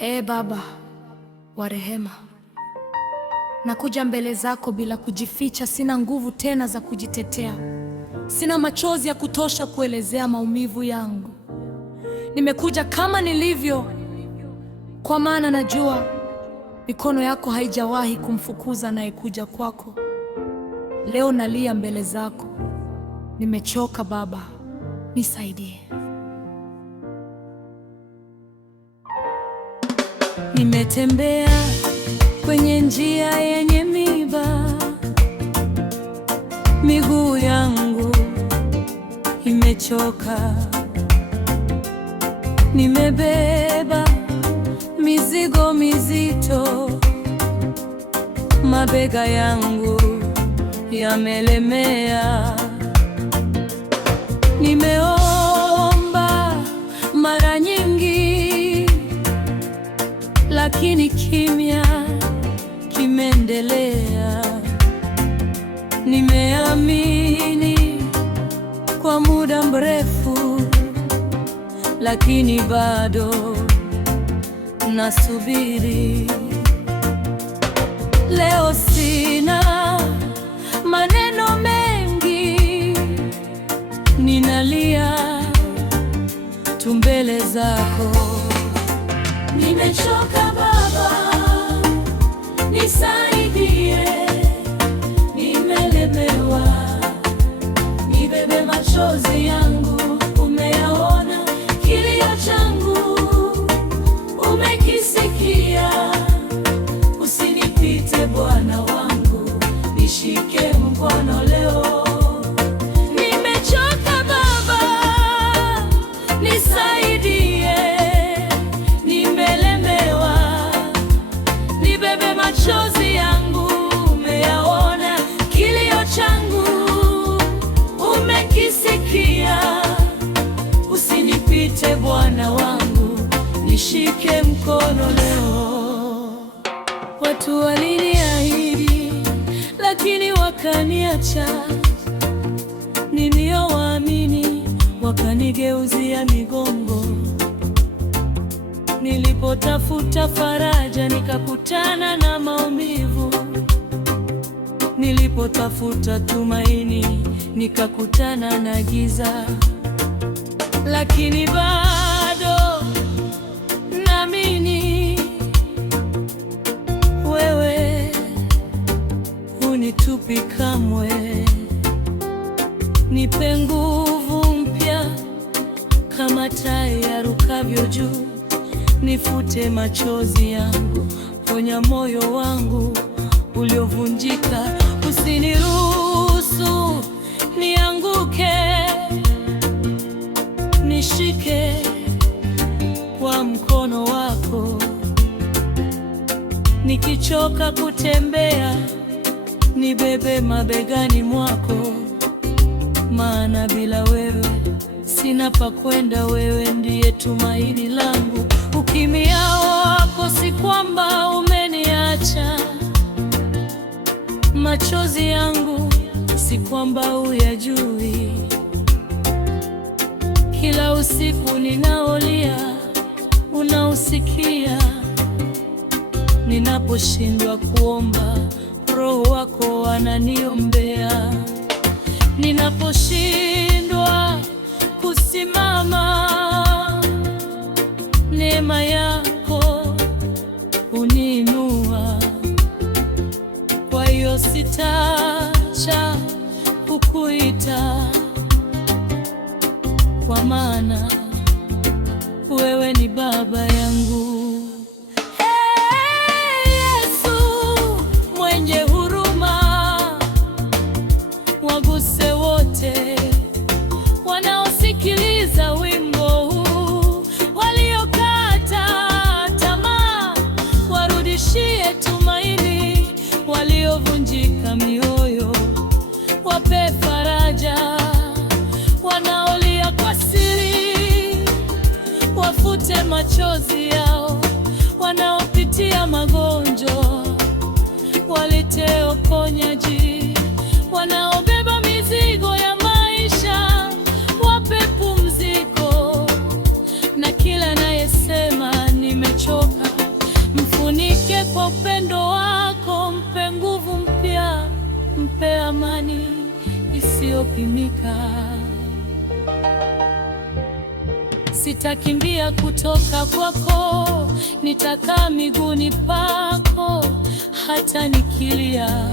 Ee Baba wa rehema, nakuja mbele zako bila kujificha. Sina nguvu tena za kujitetea, sina machozi ya kutosha kuelezea maumivu yangu. Nimekuja kama nilivyo, kwa maana najua mikono yako haijawahi kumfukuza anayekuja kwako. Leo nalia mbele zako, nimechoka Baba, nisaidie. Nimetembea kwenye njia yenye miiba, miguu yangu imechoka. Nimebeba mizigo mizito, mabega yangu yamelemea. Nimeomba mara nyingi, lakini kimya kimeendelea. Nimeamini kwa muda mrefu, lakini bado nasubiri. Leo sina maneno mengi, ninalia tu mbele zako. Nimechoka Baba, nisaidie. Nimelemewa, nibebe machozi yangu. Umeyaona kilio changu, umekisikia. Usinipite Bwana wangu, nishike mkono leo. Nimechoka Baba, nisaidie. Nimelemewa, nibebe machozi yangu. Umeyaona kilio changu, umekisikia. Usinipite Bwana wangu, nishike mkono leo. Watu waliniahidi, lakini wakaniacha. Niliowaamini wakanigeuzia migongo. Nilipotafuta faraja, nikakutana na maumivu. Nilipotafuta tumaini, nikakutana na giza. Lakini bado naamini wewe hunitupi kamwe. Nipe nguvu mpya kama tai yarukavyo juu. Nifute machozi yangu, ponya moyo wangu uliovunjika. Usiniruhusu nianguke, nishike kwa mkono wako. Nikichoka kutembea, nibebe mabegani mwako. Maana bila wewe sina pa kwenda, wewe ndiye tumaini langu. Ukimya wako si kwamba umeniacha, machozi yangu si kwamba uyajui. Kila usiku ninaolia, unausikia. Ninaposhindwa kuomba, Roho wako ananiombea. Ninaposhindwa kusimama, neema yako uniinua. Kwa hiyo sitaacha kukuita, kwa maana wewe ni Baba yangu. Waguse wote wanaosikiliza wimbo huu, waliokata tamaa warudishie tumaini, waliovunjika mioyo wape faraja, wanaolia kwa siri wafute machozi yao, wanaopitia magonjwa walete uponyaji, wanaobeba mizigo ya maisha wape pumziko, na kila anayesema nimechoka Kwa upendo wako mpe nguvu mpya, mpe amani isiyopimika. Sitakimbia kutoka kwako, nitakaa miguuni pako. Hata nikilia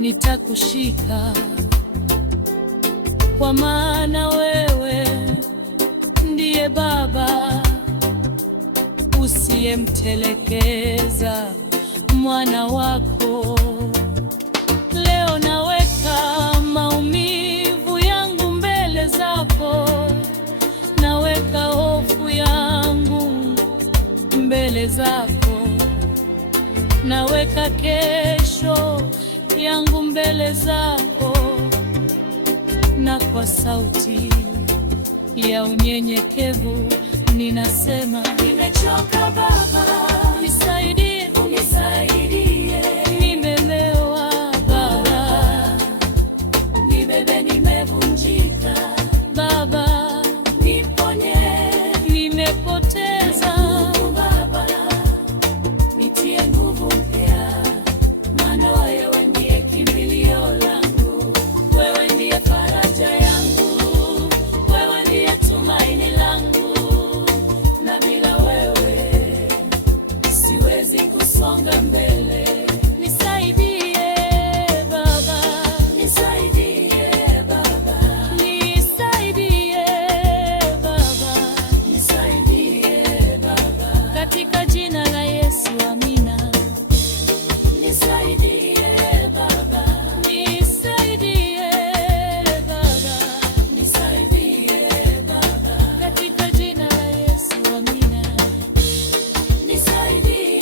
nitakushika, kwa maana wewe ndiye Baba usiyemtelekeza mwana wako. Leo naweka maumivu yangu mbele zako, naweka hofu yangu mbele zako, naweka kesho yangu mbele zako, na kwa sauti ya unyenyekevu ninasema, nimechoka Baba, nisaidie, unisaidie. Nimelewa Baba, nibebe, nimevunjika Baba, niponye, nimepoteza Baba, nitie nguvu mpya, maana wewe ndiye kimbilio langu, wewe ndiye faraja yangu, wewe ndiye tumaini langu, na bila wewe siwezi kusonga mbele. Nisaidie Baba, nisaidie Baba, nisaidie Baba, nisaidie Baba, katika jina la Yesu, amina. Nisaidie Baba, nisaidie Baba, nisaidie Baba, katika jina la Yesu, amina. Nisaidie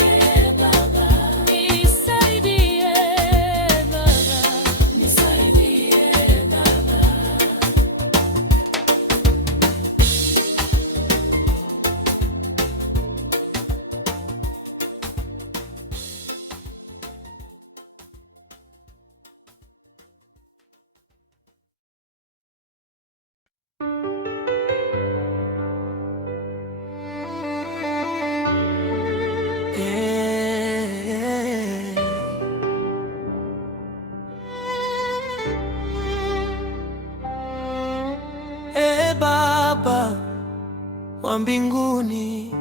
Baba, nisaidie Baba, nisaidie Baba. Baba wa mbinguni,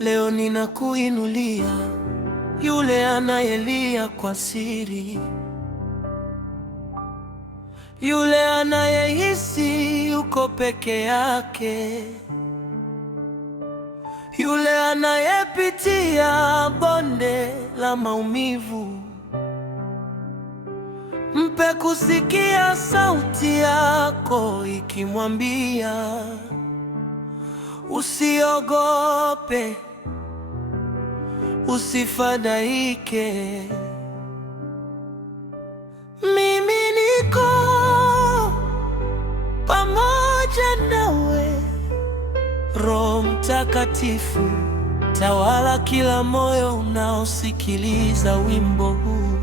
leo ninakuinulia yule anayelia kwa siri, yule anayehisi yuko peke yake, yule anayepitia bonde la maumivu. Mpe kusikia sauti yako ikimwambia, usiogope, usifadhaike, mimi niko pamoja nawe. Roho Mtakatifu, tawala kila moyo unaosikiliza wimbo huu.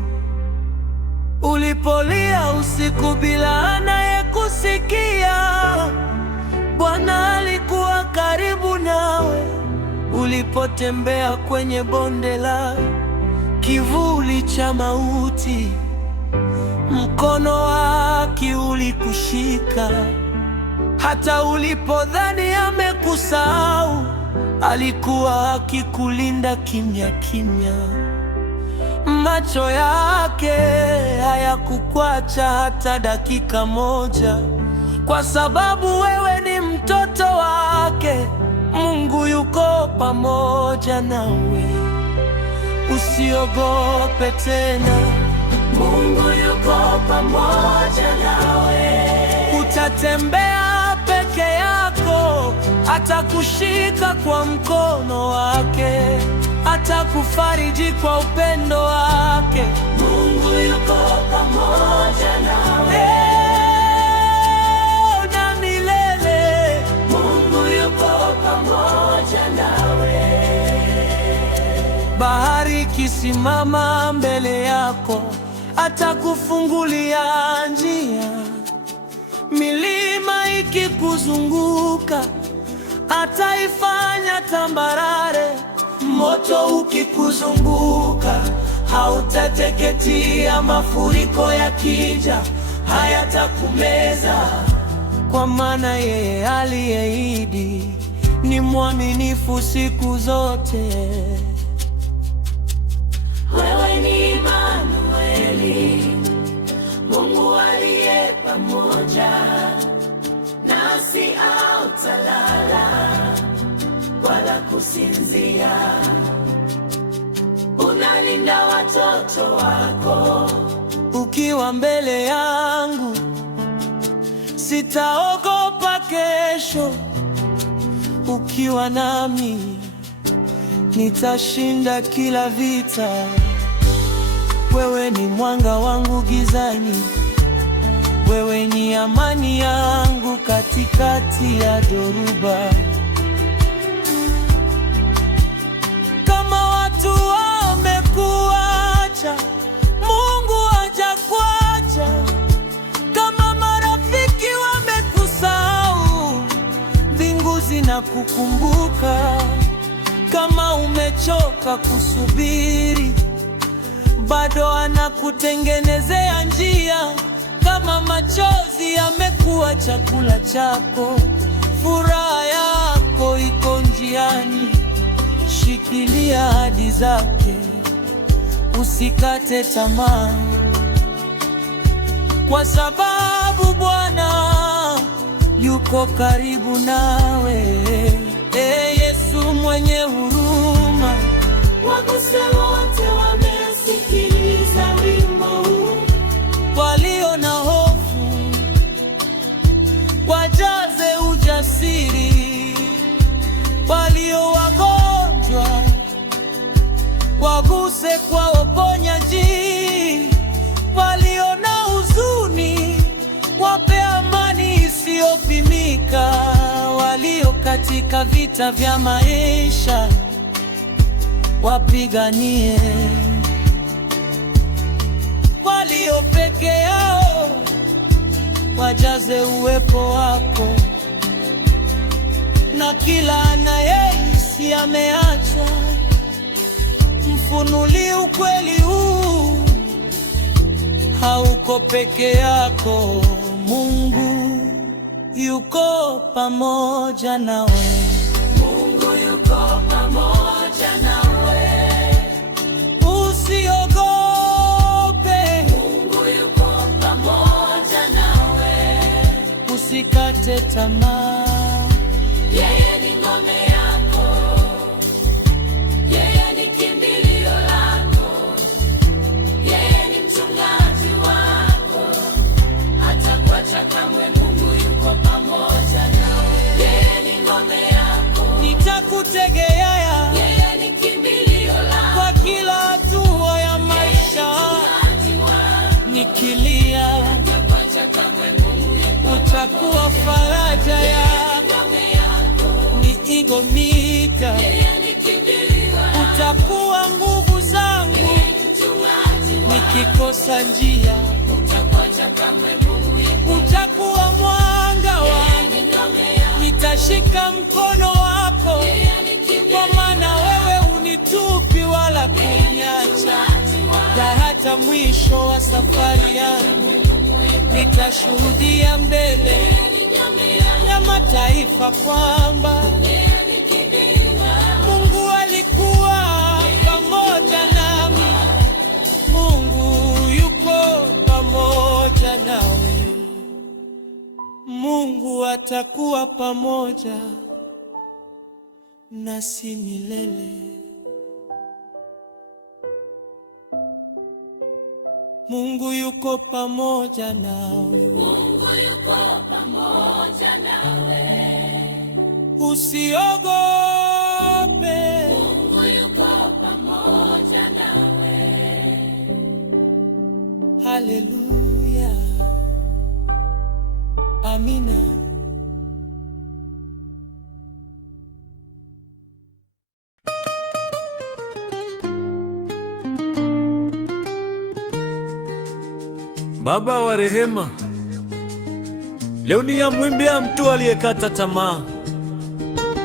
Ulipolia usiku bila anayekusikia, Bwana alikuwa karibu nawe. Ulipotembea kwenye bonde la kivuli cha mauti, mkono wake ulikushika. Hata ulipodhani amekusahau, alikuwa akikulinda kimya kimya. Macho yake hayakukuacha hata dakika moja, kwa sababu wewe ni mtoto wake. Mungu yuko pamoja nawe, usiogope tena. Mungu yuko pamoja nawe. Utatembea peke yako, atakushika kwa mkono wake, atakufariji kwa upendo wake. Mungu yuko pamoja nawe leo na milele. Mungu yuko pamoja nawe. Bahari ikisimama mbele yako, atakufungulia njia. Milima ikikuzunguka, ataifanya tambarare. Moto ukikuzunguka hautateketea, mafuriko yakija hayatakumeza, kwa maana yeye aliyeahidi ni mwaminifu siku zote. Wewe ni Immanueli, Mungu aliye pamoja nasi, hautalala wala kusinzia. Unalinda watoto wako. Ukiwa mbele yangu, sitaogopa kesho. Ukiwa nami, nitashinda kila vita. Wewe ni mwanga wangu gizani, wewe ni amani yangu katikati ya dhoruba. Kama watu wamekuacha, Mungu hajakuacha. Kama marafiki wamekusahau, mbingu zinakukumbuka. Kama umechoka kusubiri, bado anakutengenezea njia. Kama machozi yamekuwa chakula chako, furaha yako iko njiani. Shikilia ahadi zake, usikate tamaa, kwa sababu Bwana yuko karibu nawe. Yesu mwenye huruma, waguse wote wamesikiliza wimbo huu. Walio na hofu wajaze ujasiri, walio wagonjwa waguse kwa uponyaji, walio na huzuni wape amani isiyopimika, walio katika vita vya maisha wapiganie, walio peke yao wajaze uwepo wako, na kila anayehisi ameachwa, mfunulie ukweli huu. Hauko peke yako, Mungu yuko pamoja nawe. Mungu yuko pamoja nawe, usiogope. Mungu yuko pamoja nawe, usikate tamaa. Yeye ni ngome yako, yeye ni kimbilio lako, yeye ni mchungaji wako, hatakuacha kamwe. Mungu yuko pamoja nawe, yeye ni ngome yako, nitakutegemea. Yeye ni kimbilio lako, kwa kila hatua ya maisha. Nikilia, hatakuacha kamwe. Mungu yuko, utakuwa faraja yako. Igomita, utakuwa nguvu zangu. Nikikosa njia, utakuwa mwanga wangu. Nitashika mkono wako, kwa maana wewe unitupi wala kuniacha. Na hata mwisho wa safari yangu, nitashuhudia mbele ya mataifa kwamba Mungu alikuwa pamoja nami. Mungu yuko pamoja nawe. Mungu atakuwa pamoja nasi milele. Mungu yuko pamoja nawe. Mungu yuko pamoja nawe, usiogope. Mungu yuko pamoja nawe. Haleluya, amina. Baba wa rehema, leo ninamwimbia mtu aliyekata tamaa,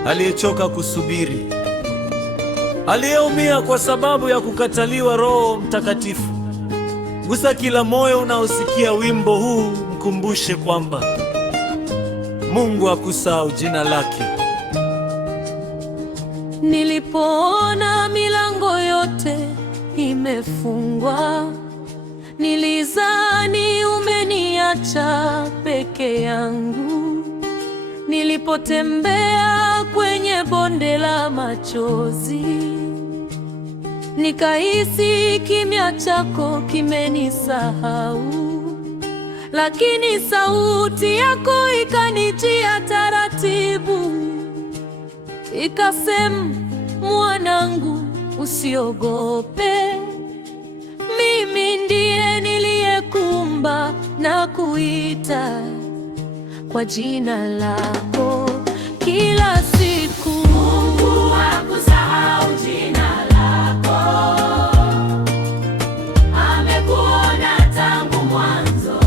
aliyechoka kusubiri. aliyeumia kwa sababu ya kukataliwa Roho Mtakatifu. Gusa kila moyo unaosikia wimbo huu, mkumbushe kwamba Mungu hakusahau jina lake. Nilipoona milango yote imefungwa, nilizani umeniacha peke yangu. Nilipotembea kwenye bonde la machozi, nikahisi kimya chako kimenisahau, lakini sauti yako ikanijia taratibu, ikasema, mwanangu, usiogope. Mimi ndiye niliyekuumba na kuita kwa jina lako kila siku. Mungu hakusahau jina lako, amekuona tangu mwanzo,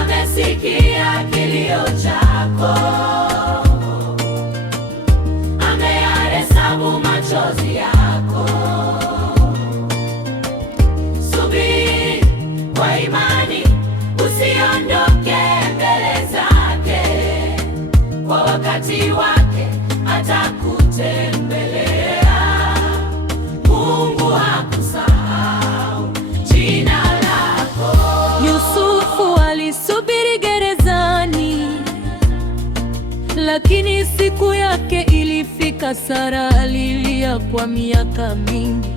amesikia kilio chako, ameyahesabu machozi yako. Subiri kwa imani, usiondoke mbele zake. Kwa wakati wake atakutembelea. Mungu hakusahau jina lako. Yusufu alisubiri gerezani, lakini siku yake ilifika. Sara alilia kwa miaka mingi,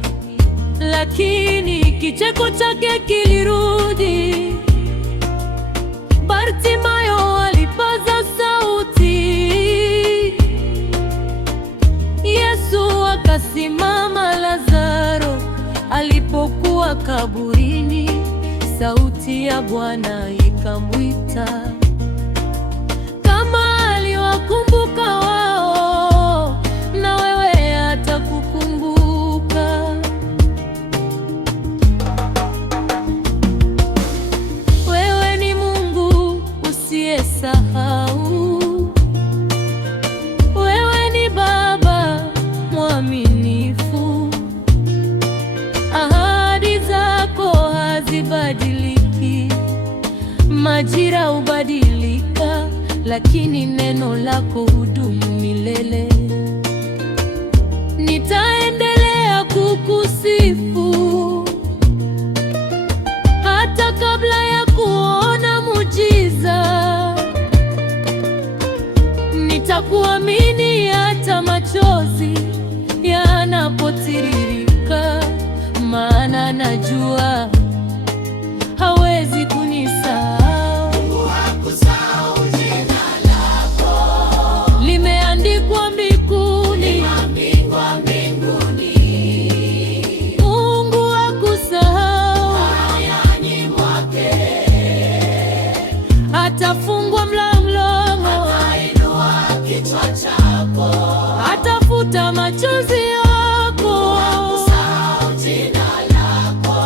lakini kicheko chake kilirudi. Bartimayo alipaza sauti, Yesu akasimama. Lazaro alipokuwa kaburini, sauti ya Bwana ikamwita. Kama aliwakumbuka wao, na wewe atakukumbuka. Wewe ni Mungu usiyesahau, wewe ni Baba mwaminifu. Ahadi zako hazibadiliki, majira hubadilika, lakini neno lako hudumu milele. Nitaendelea kukusifu hata kabla ya kuona muujiza. Nitakuamini hata machozi yanapotiririka, maana najua hawezi kunisahau. Mungu hakusahau jina lako, Limeandikwa mbinguni, limeandikwa mbinguni. Mungu hakusahau. Moyoni mwake Atafungwa mlango, atainua kichwa chako. atafuta machozi yako. Hakusahau jina lako,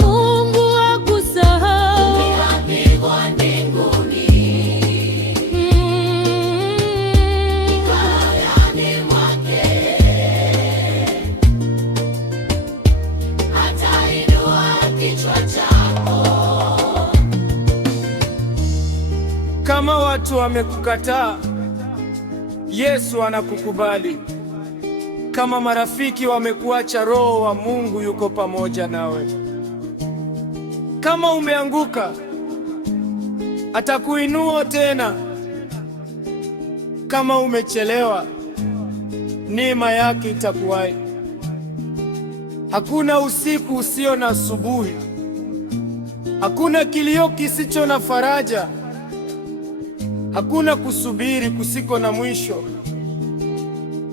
Mungu hakusahau. limeandikwa mbinguni. Moyoni mwake atainua kichwa chako. Kama watu wamekukataa, Yesu anakukubali. Kama marafiki wamekuacha, Roho wa Mungu yuko pamoja nawe. Kama umeanguka, atakuinua tena. Kama umechelewa, neema yake itakuwahi. Hakuna usiku usio na asubuhi, hakuna kilio kisicho na faraja, hakuna kusubiri kusiko na mwisho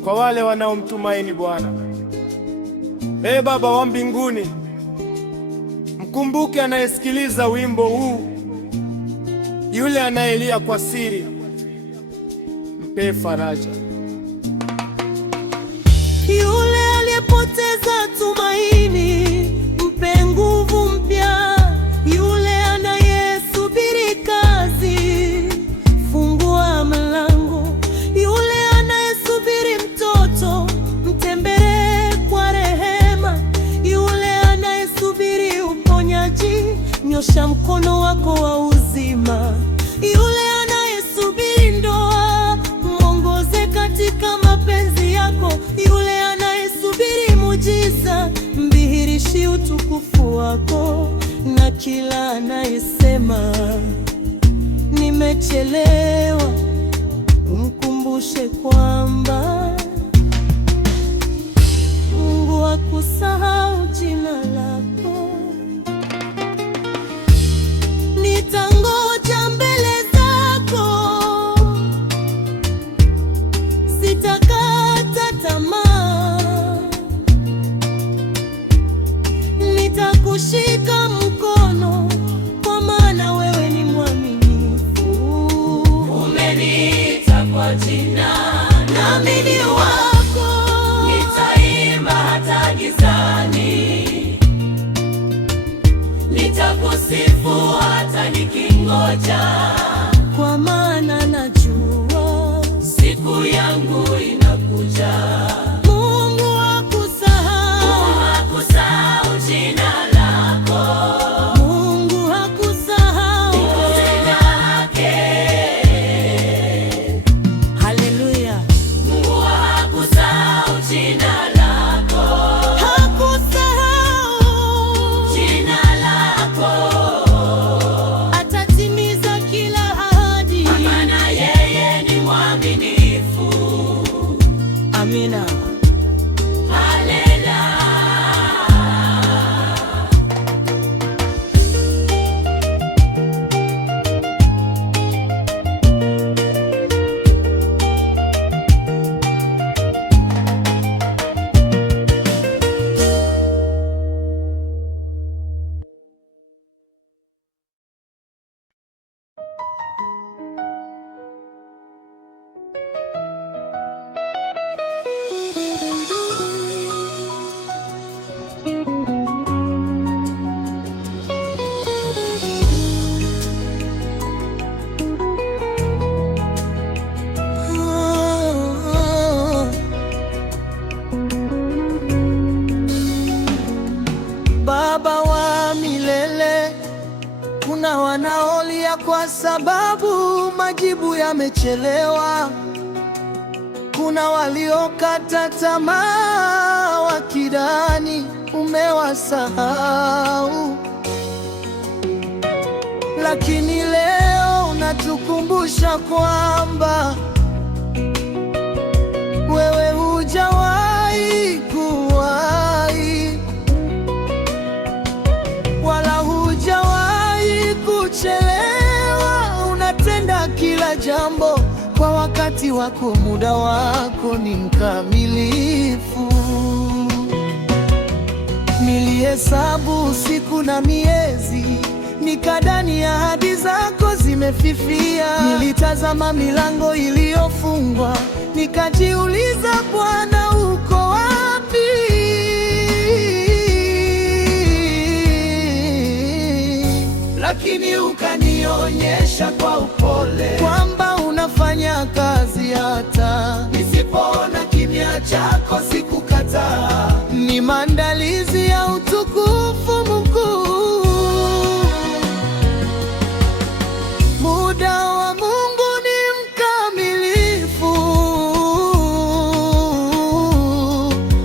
kwa wale wanaomtumaini Bwana. Ee Baba wa mbinguni, mkumbuke anayesikiliza wimbo huu, yule anayelia kwa siri, mpe faraja. Yule aliyepoteza tumaini, mpe nguvu mpya. Yule anayesubiri kazi, fungua mlango. Yule anayesubiri mkono wako wa uzima. Yule anayesubiri ndoa, mwongoze katika mapenzi yako. Yule anayesubiri muujiza, mdhihirishi utukufu wako. Na kila anayesema nimechelewa, mkumbushe kwamba Mungu hakusahau jina lako. Nitangoja mbele zako, sitakata tamaa. Nitakushika mkono, kwa maana wewe ni mwaminifu. Umeniita kwa jina, nami ni wako. Nitaimba hata gizani, nitakusifu hata nikingoja, kwa maana najua siku yangu inakuja. Mungu hakusahau jina lako. Mungu hakusahau jina lake. Haleluya. Mungu hakusahau jina lako. Hakusahau jina lako. Atatimiza kila ahadi, maana yeye ni mwaminifu. Amina. Baba wa milele, kuna wanaolia kwa sababu majibu yamechelewa. Kuna waliokata tamaa wakidhani umewasahau, lakini leo unatukumbusha kwamba wewe hujawahi kuwahi, wala hujawahi kuchelewa. Unatenda kila jambo kwa wakati wako, muda wako ni mkamilifu. Nilihesabu siku na miezi, nikadhani ahadi zako zimefifia. Nilitazama milango iliyofungwa, nikajiuliza, Bwana uko wapi? Lakini ukanionyesha kwa upole kwamba unafanya kazi hata nisipoona. Kimya chako sikukataa, ni maandalizi ya utukufu mkuu. Muda wa Mungu ni mkamilifu,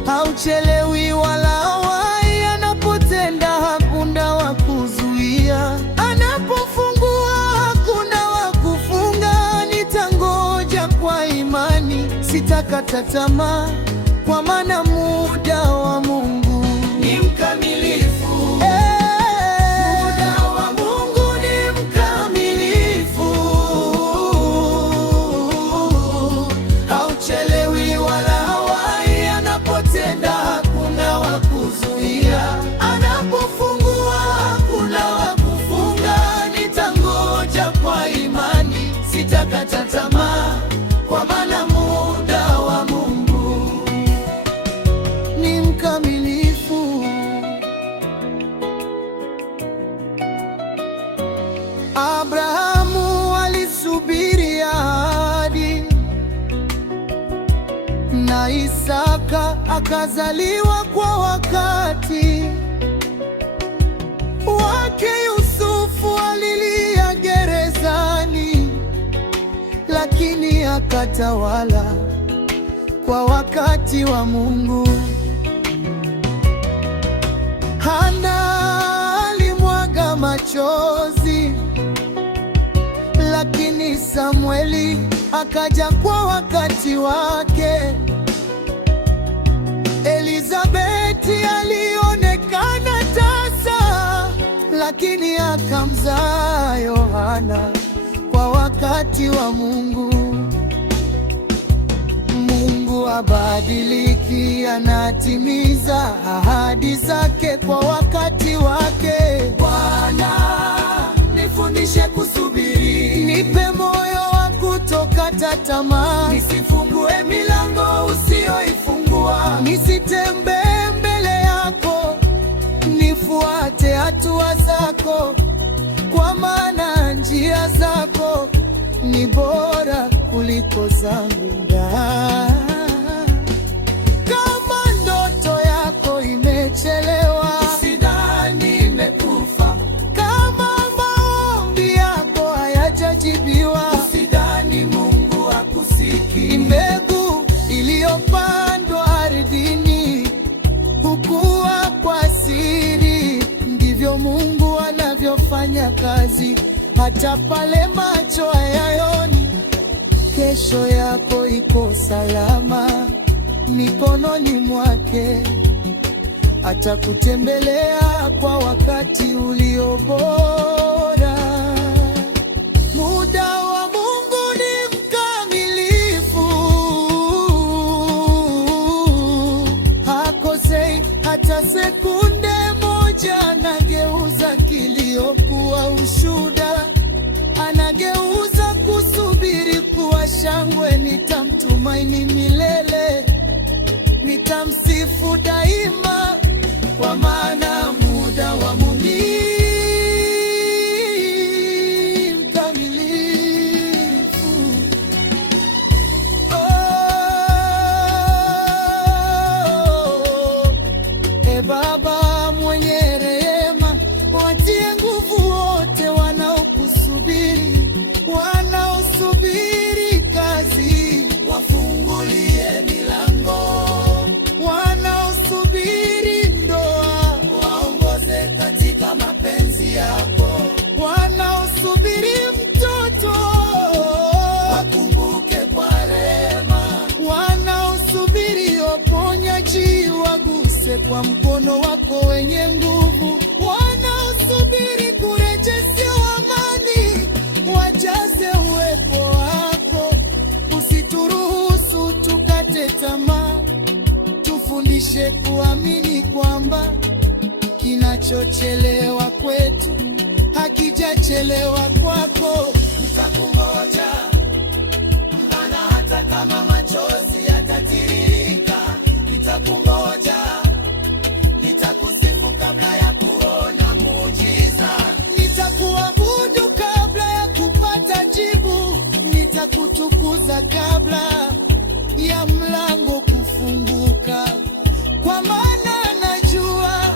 hauchelewi wala hawai. Anapotenda hakuna wa kuzuia, anapofungua hakuna wa kufunga. Nitangoja kwa imani, sitakata tamaa, kwa maana muda wa Mungu ni mkamilifu. Muda wa Mungu ni mkamilifu, hauchelewi wala hawai. Anapotenda hakuna wa kuzuia, anapofungua hakuna wa kufunga. Nitangoja kwa imani, sitakata tamaa, kwa maana muda wa Mungu ni mkamilifu. Abrahamu alisubiri ahadi, na Isaka akazaliwa kwa wakati wake. Yusufu ukatawala kwa wakati wa Mungu. Hana alimwaga machozi, lakini Samweli akaja kwa wakati wake. Elizabeti alionekana tasa, lakini akamzaa Yohana kwa wakati wa Mungu. Mungu habadiliki, anatimiza ahadi zake kwa wakati wake. Bwana, nifundishe kusubiri, nipe moyo wa kutokata tamaa, nisifungue milango usioifungua, nisitembee mbele yako, nifuate hatua zako, kwa maana njia zako ni bora kuliko zangu. Kama ndoto yako imechelewa, usidhani imekufa. Kama maombi yako hayajajibiwa, usidhani Mungu hakusikii. Mbegu iliyopandwa ardhini hukua kwa siri, ndivyo Mungu anavyofanya kazi hata pale macho hayaoni. Kesho yako iko salama mikononi mwake, atakutembelea kwa wakati ulio bora. Muda wa Mungu ni mkamilifu, hakosei hata sekunde moja. Anageuza kilio kuwa ushuhuda, anageuza kusubiri kuwa shangwe. Nitamtumaini milele, nitamsifu daima, kwa maana muda wa Mungu ni mkamilifu. Baba mwenye rehema, watie nguvu wote wanaokusubiri, wanaosubiri kazi, wafungulie milango, wanaosubiri ndoa, waongoze katika mapenzi yako, wanaosubiri mtoto, wakumbuke kwa rehema, wanaosubiri uponyaji, waguse kwa mkono wako wenye nguvu, wanaosubiri kurejeshewa amani, wajaze uwepo wako. Usituruhusu tukate tamaa, tufundishe kuamini kwamba kinachochelewa kwetu hakijachelewa kwako. Nitakungoja Bwana, hata kama machozi yatatiririka. Nitakungoja, nitakusifu kabla ya kuona muujiza, nitakuabudu kabla ya kupata jibu, nitakutukuza kabla ya mlango kufunguka, kwa maana najua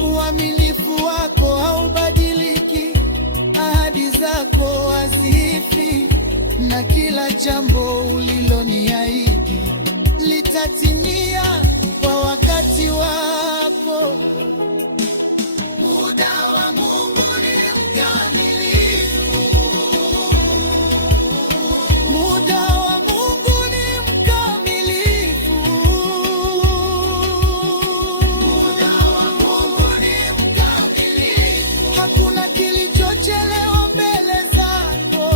uaminifu wako haubadiliki, ahadi zako hazifi, na kila jambo uliloniahidi litatimia kwa wakati wako. Muda wa Mungu ni mkamilifu, muda wa Mungu ni mkamilifu, muda wa Mungu ni mkamilifu. Hakuna kilichochelewa mbele zako,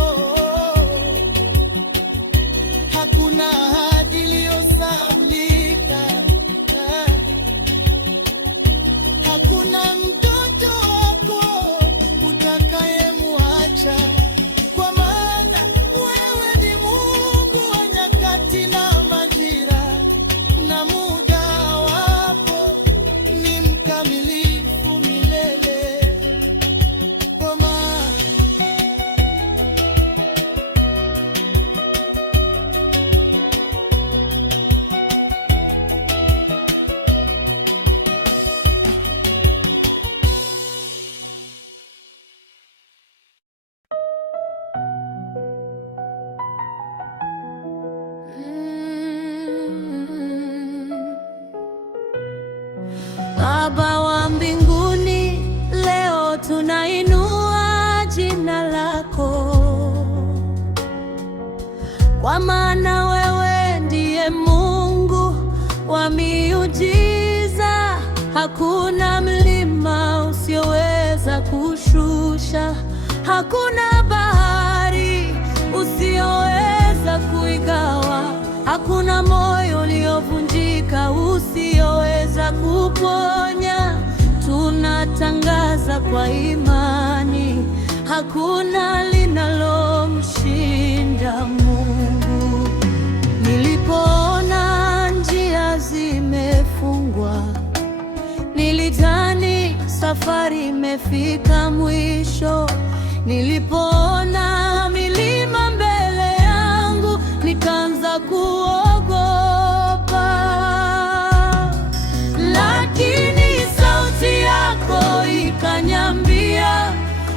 hakuna ahadi iliyosahaulika. Baba wa mbinguni, leo tunainua jina lako, kwa maana wewe ndiye Mungu wa miujiza. Hakuna mlima usioweza kushusha, hakuna bahari usioweza kuigawa, hakuna moyo uliovunjika usioweza kuponya. Tunatangaza kwa imani, hakuna linalomshinda Mungu. Nilipoona njia zimefungwa, nilidhani safari imefika mwisho. Nilipoona milima mbele yangu, nikaanza kuogopa. Lakini sauti yako ikaniambia,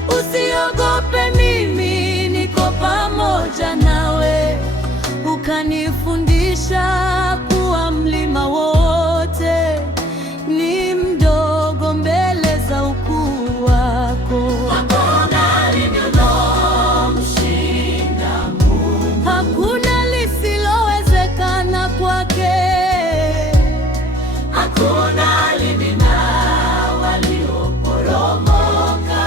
usiogope, mimi niko pamoja nawe. Ukanifundisha kuwa mlima wote ni mdogo mbele za ukuu wako. Hakuna linalomshinda Mungu, hakuna lisilowezekana kwake. Hakuna limina walioporomoka,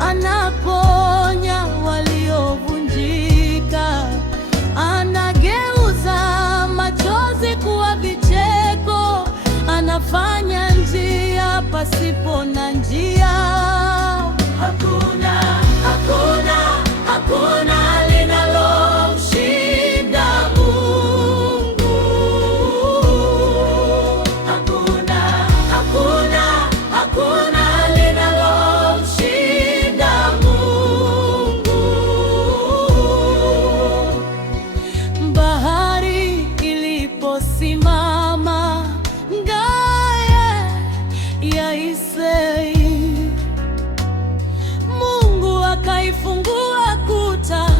anaponya waliovunjika, anageuza machozi kuwa vicheko, anafanya njia pasipo na njia. Hakuna linalomshinda Mungu. Hakuna linalomshinda Mungu. Bahari iliposimama ya Israeli, Mungu akaifungua kuta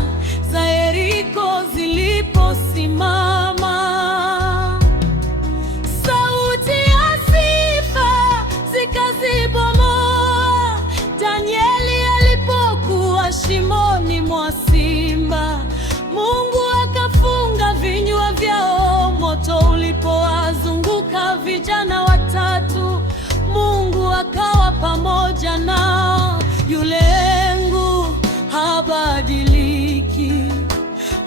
za Yeriko ziliposimama. Sauti ya sifa zikazibomoa Danieli alipokuwa shimoni mwa simba. Mungu akafunga vinywa vyao. Moto ulipowazunguka vijana watatu, Mungu akawa pamoja nao. Yule Mungu habadiliki,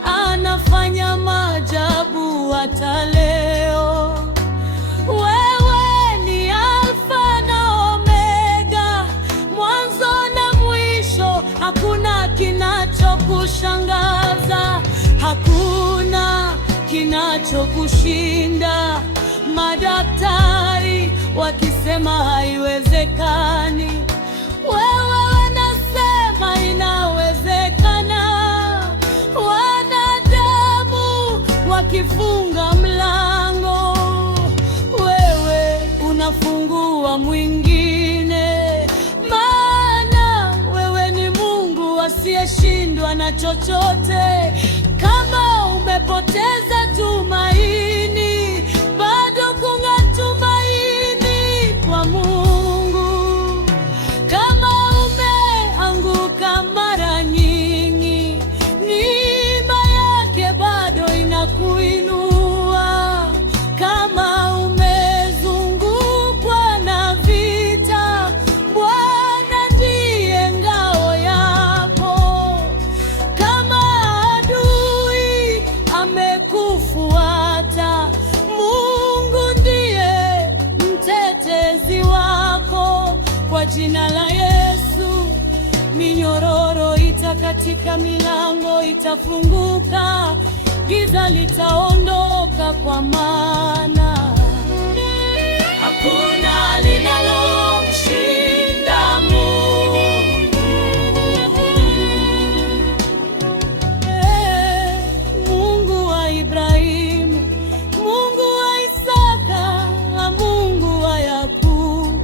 anafanya maajabu hata leo. Wewe ni Alfa na Omega, mwanzo na mwisho. Hakuna kinachokushangaza, hakuna kinachokushinda. Madaktari wakisema haiwezekani, wewe wanasema inawezekana. Wanadamu wakifunga mlango, wewe unafungua mwingine. Maana wewe ni Mungu asiyeshindwa na chochote. Kama umepoteza tumaini, bado kuna tumaini kwa Mungu. Kama umeanguka mara nyingi, neema yake bado inakuinua. Kama umezungukwa na vita, Bwana ndiye ngao yako. Kama adui amekufuata, Mungu ndiye mtetezi wako. Kwa jina la Yesu, minyororo itakatika, milango itafunguka, giza litaondoka, kwa maana hakuna linalomshinda Mungu. Mungu wa Ibrahimu, Mungu wa Isaka na Mungu wa Yakobo,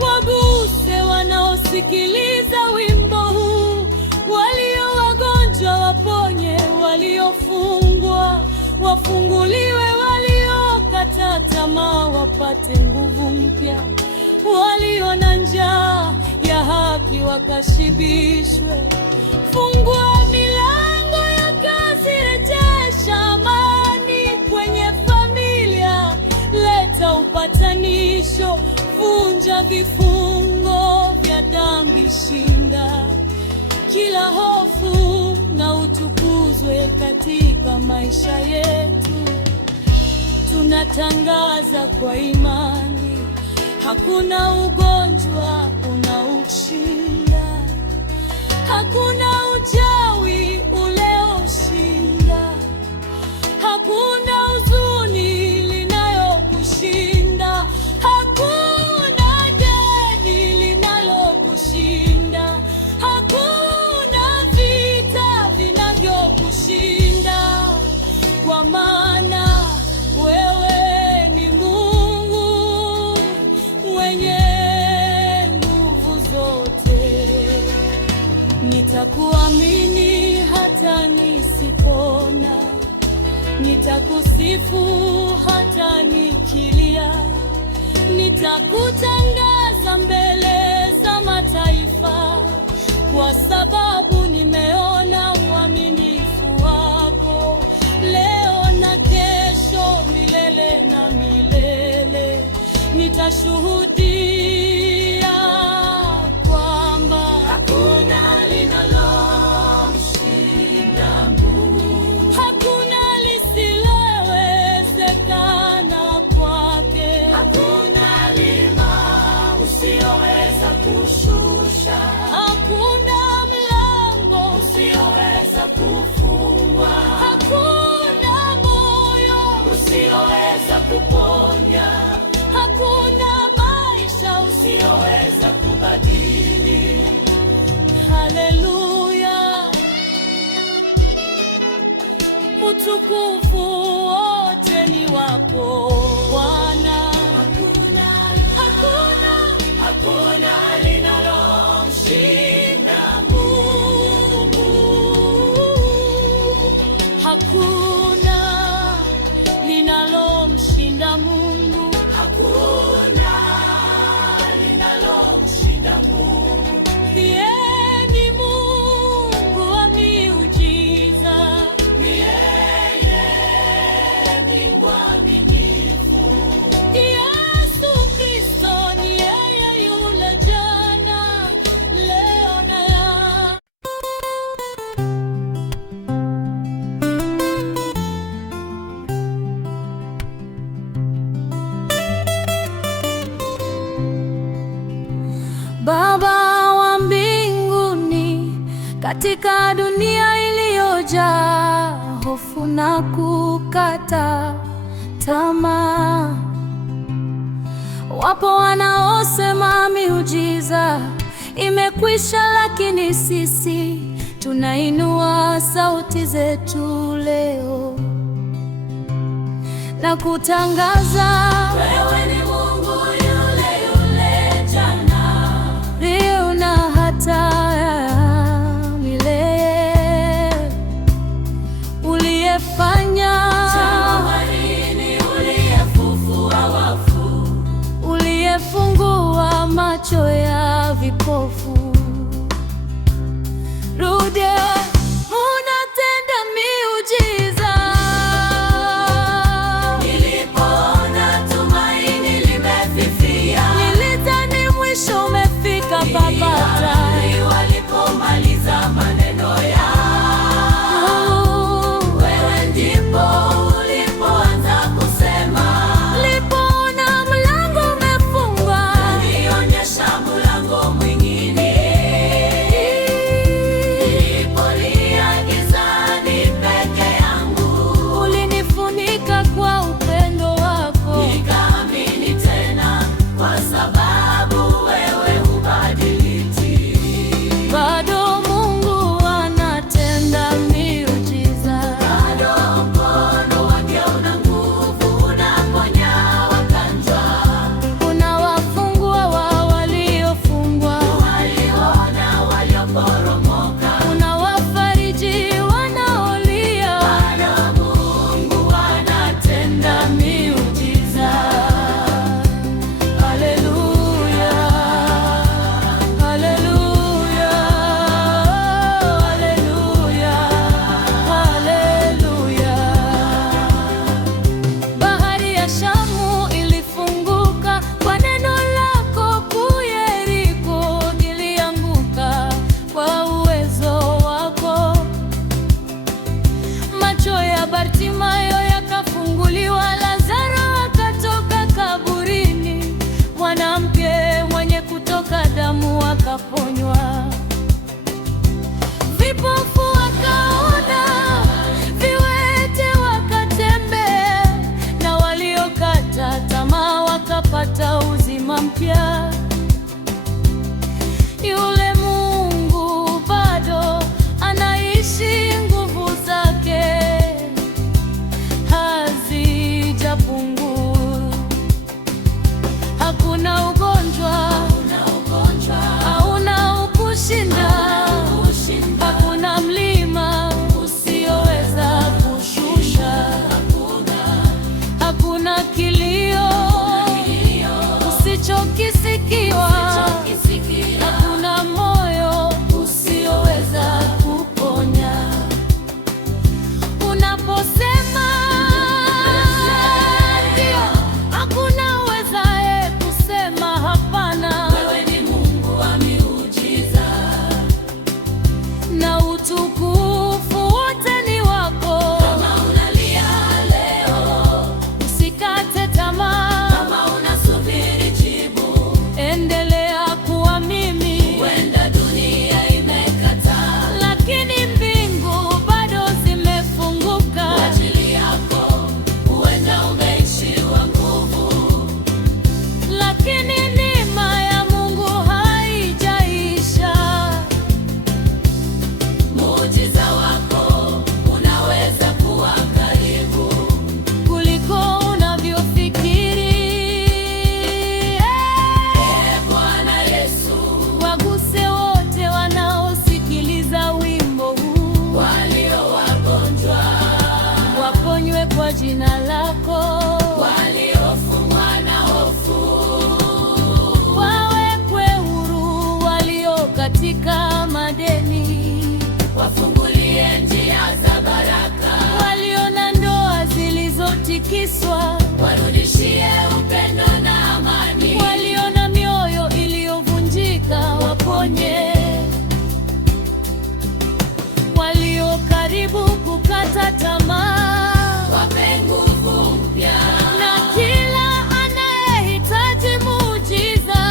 waguse wanaosikiliza wimbo huu, walio wagonjwa waponye, waliofungwa wafunguliwe, walioka waliokata tamaa wapate nguvu mpya, walio na njaa ya haki wakashibishwe. Fungua milango ya kazi, rejesha amani kwenye familia, leta upatanisho, vunja vifungo vya dhambi, shinda kila hofu na utukuzwe katika maisha yetu. Tunatangaza kwa imani, hakuna ugonjwa unaoshinda, hakuna uchawi uleoshinda, hakuna huzuni linayokushinda, hakuna deni linalokushinda, hakuna vita vinavyokushinda, kwa maana wewe ni Mungu mwenye nguvu zote. Nitakuamini hata nisipona, nitakusifu hata nikilia, nitakutangaza mbele za mataifa, kwa sababu nimeona uaminifu wako leo na kesho, milele na milele. Nitashuhudia kwamba hakuna linalomshinda Mungu, hakuna lisilowezekana kwake, hakuna mlima usioweza kushusha, hakuna mlango usioweza kufungwa, hakuna moyo usioweza kuponya, hakuna maisha usioweza kubadili. Haleluya, utukufu wote ni wako Bwana. Hakuna linalomshinda Mungu, hakuna linalomshinda Mungu, hakuna linalomshinda Mungu. Yeye ni Mungu wa miujiza, yeye ni mwaminifu. Yesu Kristo ni yeye yule jana, leo na Baba wa mbinguni, katika dunia iliyojaa hofu na kukata tamaa, wapo wanaosema miujiza imekwisha, lakini sisi tunainua sauti zetu leo na kutangaza, wewe ni Mungu yule yule jana, leo na hata milele. Uliyefanya tumaini, uliyefufua wafu, uliyefungua macho ya vipofu, Rude, unatenda miujiza. nilipoona tumaini limefifia, Nilidhani mwisho umefika, Baba. jina lako. Waliofungwa na hofu Wawekwe huru, walio katika madeni wafungulie njia za baraka. walio na ndoa zilizotikiswa Warudishie upendo na amani. walio na mioyo iliyovunjika waponye, walio karibu kukata tamaa Wape nguvu mpya. na kila anayehitaji muujiza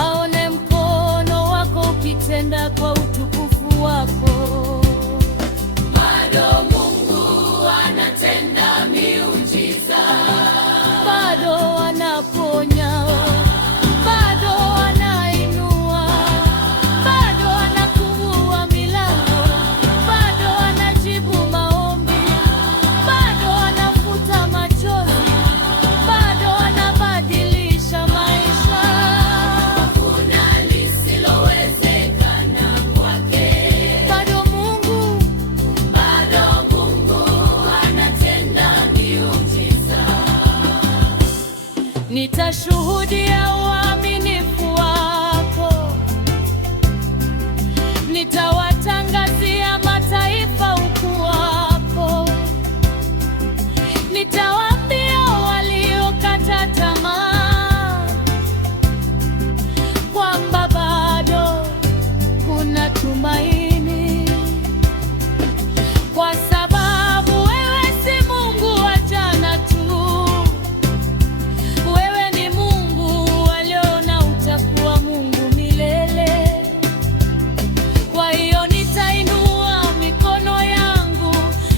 aone mkono wako ukitenda kwa utukufu wako. Bado Mungu anatenda miujiza. Bado anaponya, bado anainua, bado anafungua milango, bado anajibu maombi, bado anafuta machozi, bado anabadilisha maisha. Kuna lisilowezekana kwake. Bado Mungu Anatenda miujiza. nitashuhudia uaminifu wako, nitawatangazia mataifa ukuu wako, nitawaambia waliokata tamaa kwamba bado kuna tumaini, kwa sababu wewe si Mungu wa jana tu. Wewe ni Mungu wa leo na utakuwa Mungu milele. Kwa hiyo nitainua mikono yangu,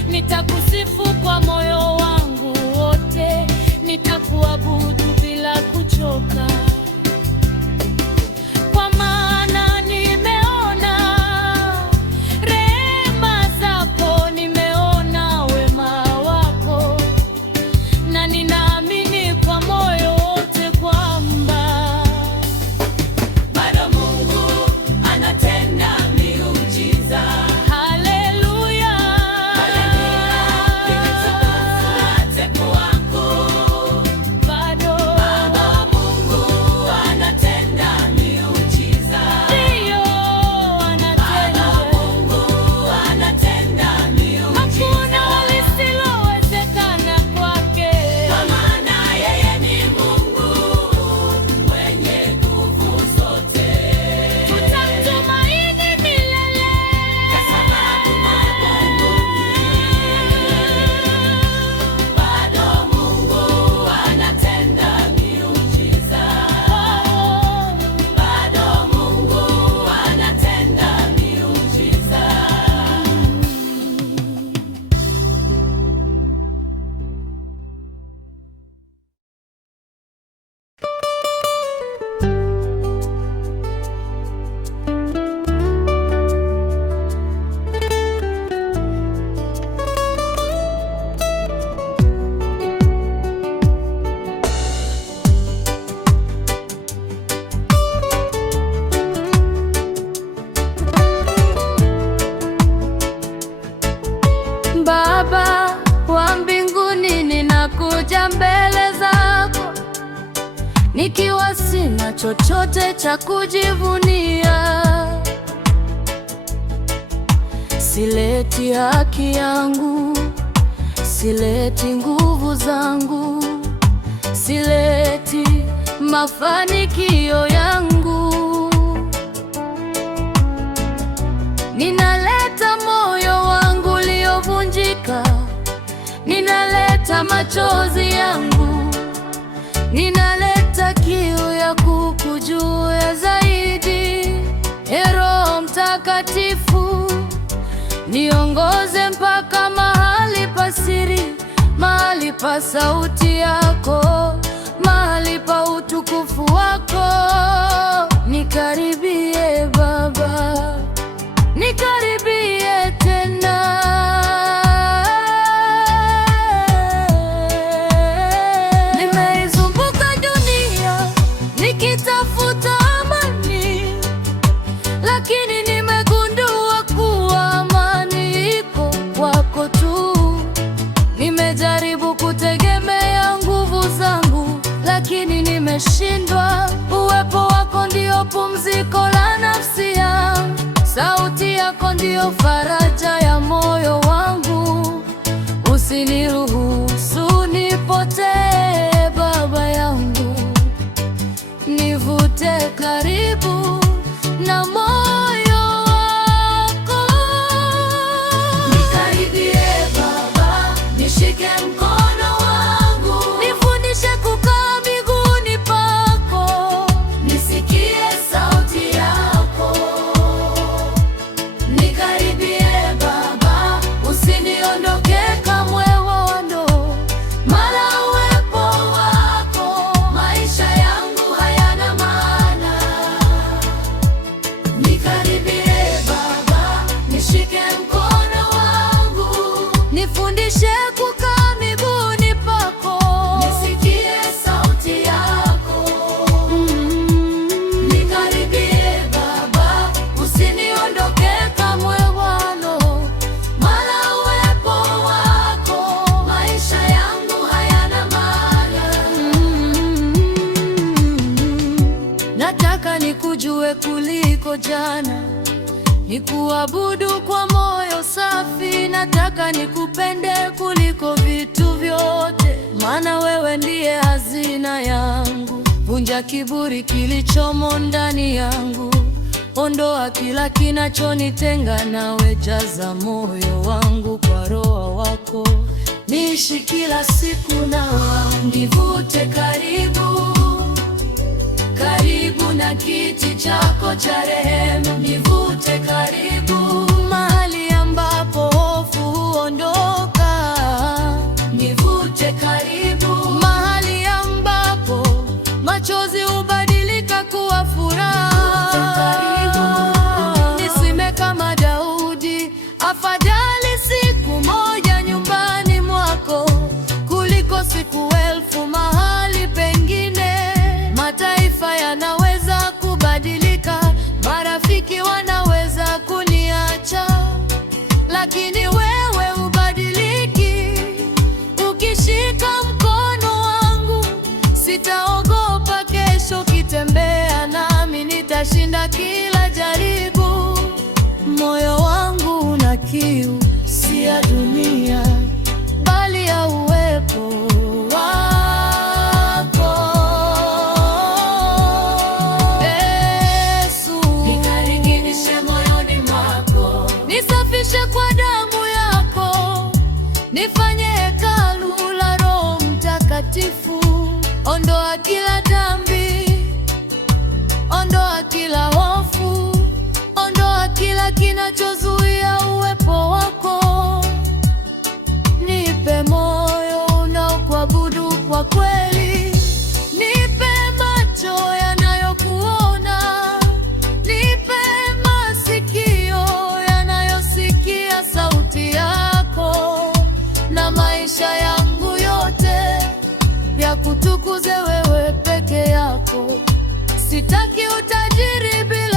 nitakusifu kwa moyo wangu wote, nitakuabudu bila kuchoka. Kwa maana nimeona rehema zako, nimeona wema wako, na ninaamini kwa moyo wote kwamba Bado Mungu anatenda miujiza. haleluya, Utepo wako. bado Mungu anatenda miujiza. ndiyo anatenda. Mungu anatenda miujiza. Hakuna lisilowezekana kwake. Kwa maana yeye ni Mungu mwenye nguvu zote. Tutamtumaini milele. Kwa sababu bado Mungu anatenda miujiza. Bado Mungu anatenda miujiza. Baba wa mbinguni, ninakuja mbele zako nikiwa sina chochote cha kujivunia. Sileti haki yangu, sileti nguvu zangu, sileti mafanikio yangu. Ninaleta moyo wangu uliovunjika, ninaleta machozi yangu, ninaleta kiu ya kukujua zaidi. Roho Mtakatifu, niongoze mpaka mahali pa siri, mahali pa sauti yako, mahali pa utukufu wako. Nikaribie Baba, nikaribie tena. Nimeizunguka dunia nikitafuta amani, lakini nimegundua kuwa amani iko kwako tu. nimeshindwa. Uwepo wako ndio pumziko la nafsi yangu, sauti yako ndio faraja ya moyo wangu. Usiniruhusu nipotee Baba yangu, nivute karibu na moyo wako. Nikaribie Baba, nishike mkono wangu, Nifundishe kukaa miguuni pako, nisikie sauti yako. Nikaribie Baba, usiniondoke kamwe wondo, mara uwepo wako maisha yangu hayana maana. Nikaribie Baba, nishike mkono wangu, nifundishe kukaa miguuni pako, nisikie sauti yako. Nikaribie Baba, usiniondoke kamwe wano, mara uwepo wako maisha yangu hayana maana. Nataka nikujue kuliko jana, nikuabudu kwa moyo safi. Nataka nikupende kuliko vitu vyote, maana wewe ndiye hazina yangu. Vunja kiburi kilichomo ndani yangu, ondoa kila kinachonitenga nawe. Jaza moyo wangu kwa Roho wako, niishi kila siku nawe. Nivute karibu, karibu na kiti chako cha rehema. Nivute karibu, mahali ambapo hofu huondoka. nivute karibu, Mahali ambapo machozi hubadilika kuwa furaha. Nisime kama Daudi, afadhali siku moja nyumbani mwako kuliko siku elfu mahali pengine. Mataifa yanaweza kubadilika, marafiki wanaweza kuniacha, lakini wewe hubadiliki. Ukishika mkono wangu, sitaogopa kesho. Kitembea nami, nitashinda kila jaribu. Moyo wangu una kiu, si ya dunia, bali ya uwepo wako. Yesu, nikaribishe moyoni mwako. nisafishe kwa damu yako, nifanye hekalu la Roho Mtakatifu. Ondoa kila dhambi, ondoa kila hofu, ondoa kila kinachozuia uwepo wako. Nipe moyo unaokuabudu kwa kweli, nipe macho yanayokuona, nipe masikio yanayosikia sauti yako, na maisha yangu yote yakutukuze wewe peke yako. Sitaki utajiri bila